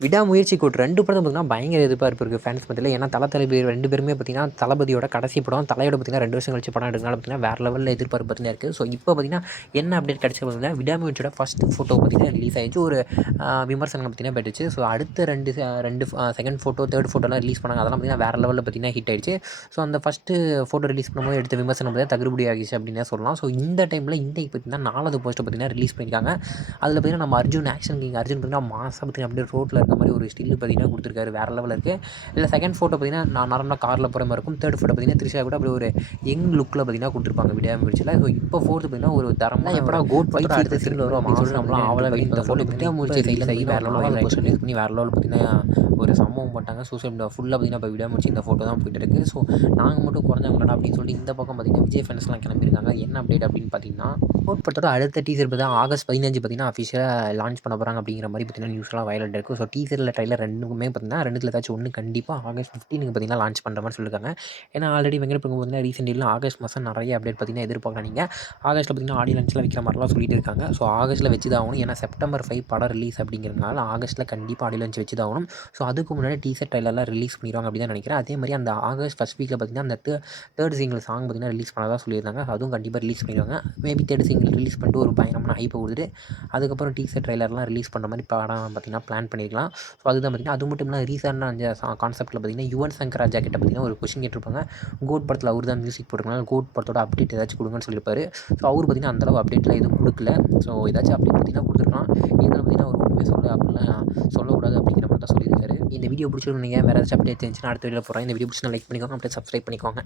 விடாமுயற்சி கூட்டு 2 படமும் பார்த்தீங்கன்னா, பயங்கர எதிர்பார்ப்பு இருக்கு ஃபேன்ஸ் மத்தியில. ஏன்னா, தளபதி 2 பேருமே பார்த்தீங்கன்னா, தளபதியோட கடைசி படம். தலையோட பார்த்தீங்கன்னா 2 வருஷம் கழிச்சு படம் எடுக்கிறனால பார்த்தீங்கன்னா, வேற லெவல்ல எதிர்பார்ப்பு பார்த்தீங்கன்னா இருக்கு. ஸோ, இப்போ பார்த்தீங்கன்னா, என்ன அப்டேட் கிடைச்சது பார்த்தீங்கன்னா, விடாமுயற்சியோட ஃபர்ஸ்ட் ஃபோட்டோ பார்த்தீங்கன்னா ரிலீஸ் ஆயிருச்சு. ஒரு விமர்சனம் பார்த்தீங்கன்னா பெற்றுச்சு. ஸோ, அடுத்த 2 செகண்ட் ஃபோட்டோ, தேர்ட் ஃபோட்டோலாம் ரிலீஸ் பண்ணாங்க. அதெல்லாம் பார்த்தீங்கன்னா, வேற லெவல்ல பார்த்தீங்கன்னா ஹிட் ஆயிடுச்சு. ஸோ, அந்த ஃபர்ஸ்ட்டு ஃபோட்டோ ரிலீஸ் பண்ணும்போது எடுத்த விமர்சனம் பார்த்தீங்கன்னா, தகுடுபடி ஆகிடுச்சு அப்டின்னே சொல்லலாம். ஸோ, இந்த டைம்ல இன்னைக்கு பார்த்தீங்கன்னா, 4வது போஸ்டர் பார்த்தீங்கன்னா ரிலீஸ் பண்ணியிருக்காங்க. அதில பார்த்தீங்கன்னா, நம்ம அர்ஜுன் ஆக்ஷன் கிங் அர்ஜுன் பார்த்தீங்கன்னா, மாஸா பார்த்தீங்கன்னா அப்படியே ரோட்ல இருக்க மாரி ஒரு ஸ்டில் பார்த்தீங்கன்னா குடுத்துருக்காரு. வேற லெவல்ல இருக்கு. இதில செகண்ட் ஃபோட்டோ பார்த்தீங்கன்னா, நான் நார்மலா கார்ல போற மாரி இருக்கும். தேர்ட் ஃபோட்டோ பார்த்தீங்கன்னா, த்ரிஷா கூட அப்படியே ஒரு யங் லுக்ல பார்த்தீங்கன்னா குடுத்துருப்பாங்க விடாமுயற்சில. ஸோ, இப்போ ஃபோர்த் பார்த்தீங்கன்னா, ஒரு தரமான எப்படா கோட் படத்தோட அடுத்த சீன் வரும் அப்படின்னு சொல்லிட்டு நம்மலாம் ஆவலா வெயிட் இந்த ஃபோட்டோ விடாமுயற்சி ரிலீஸ் ஆகி வேற லெவல்ல போஸ்டர் ரிலீஸ் பண்ணி வேற லெவல்ல பார்த்தீங்கன்னா, ஒரு சம்பவம் பண்ணிட்டாங்க. சோசியல் மீடியா ஃபுல்லா பார்த்தீங்கன்னா, இப்போ விடாமுயற்சி இந்த ஃபோட்டோ தான் போயிட்டு இருக்கு. ஸோ, நாங்க மட்டும் குறைஞ்சவங்களாடா அப்படின்னு சொல்லிட்டு இந்த பக்கம் பார்த்தீங்கன்னா, விஜய் ஃபேன்ஸ்லாம் கிளம்பியிருக்காங்க. என்ன அப்டேட் அப்படின்னு பார்த்தீங்கன்னா, கோட் படத்தோட அடுத்த டீசர் பார்த்தீங்கன்னா, ஆகஸ்ட் 15 பார்த்தீங்கன்னா, அஃபிஷியலா லான்ச் பண்ண போறாங்க அப்படிங்கிற மாரி பார்த்தீங்கன்னா, நியூஸ்லாம் வைரல் இருக்கு. ஸோ, டீசர்ல ட்ரைலர் 2க்குமே பார்த்தீங்கன்னா, 2த்துல ஏதாச்சும் ஒண்ணு கண்டிப்பா ஆகஸ்ட் 15க்கு பார்த்தீங்கன்னா, லான்ச் பண்ற மாரி சொல்லியிருக்காங்க. ஏன்னா, ஆல்ரெடி வெங்கட் பிரபு பார்த்தீங்கன்னா, ரீசென்ட் டேல ஆகஸ்ட் மாசம் நெறைய அப்டேட் பார்த்தீங்கன்னா எதிர்பார்க்கலாம் நீங்க. ஆகஸ்ட்ல பார்த்தீங்கன்னா, ஆடியோ லான்ச்லாம் வைக்கிற மாரிலாம் சொல்லிட்டு இருக்காங்க. ஸோ, ஆகஸ்ட்ல வச்சு தான் ஆகணும். ஏன்னா, செப்டம்பர் 5 படம் ரிலீஸ் அப்படிங்கிறதுனால ஆகஸ்ட்ல கண்டிப்பா ஆடியோ லான்ச் வச்சு தான் ஆகணும். ஸோ, அதுக்கு முன்னாடி டீசர் ட்ரைலர்லாம் ரிலீஸ் பண்ணிருவாங்க அப்படின்னு தான் நெனைக்கிறேன். அதே மாரி அந்த ஆகஸ்ட் ஃபர்ஸ்ட் வீக்ல பார்த்தீங்கன்னா, அந்த தேர்ட் சிங்கிள் சாங் பார்த்தீங்கன்னா, ரிலீஸ் பண்ணதா சொல்லியிருந்தாங்க. அதுவும் கண்டிப்பா ரிலீஸ் பண்ணிருவாங்க. மேபி தேர்ட் சிங்கிள் ரிலீஸ் பண்ணிட்டு ஒரு பயங்கரமான ஹைப்ப குடுத்துட்டு, அதுக்கப்புறம் டீசர் ட்ரைலர்லாம் ரிலீஸ் பண்ற மாரி படம் பார்த்தீங்கன்னா, பிளான் பண்ணியிருக்கலாம். ஸோ, அதுதான் பார்த்தீங்கன்னா, அது மட்டும் இல்லாம ரீசென்ட்டா அந்த கான்செப்ட்ல பார்த்தீங்கன்னா, யுவன் சங்கர் ராஜா கிட்ட பார்த்தீங்கன்னா, ஒரு கொஸ்டின் கேட்டிருப்பாங்க. கோட் படத்தில அவரு தான் மியூசிக் போட்டிருக்கனால, கோட் படத்தோட அப்டேட் ஏதாச்சும் குடுங்கன்னு சொல்லியிருப்பாரு. ஸோ, அவரு பார்த்தீங்கன்னா, அந்த அளவு அப்டேட்லாம் எதுவும் குடுக்கல. ஸோ, ஏதாச்சும் அப்டேட் பார்த்தீங்கன்னா குடுத்துருக்கலாம். இருந்தாலும் பார்த்தீங்கன்னா, அவரு ஒண்ணுமே அப்படிலாம் சொல்லக்கூடாது அப்படிங்கிற மாரி தான் சொல்லியிருக்காரு. இந்த வீடியோ பிடிச்சிருக்குன்னு நெனைக்கிறேன். வேற ஏதாச்சும் அப்டேட் இருந்துச்சுன்னா அடுத்த வீடியோல போடுறேன். இந்த வீடியோ பிடிச்சிருந்தா லைக் பண்ணிக்கோங்க. அப்படியே சப்ஸ்கிரைப் பண்ணிக்கோங்க.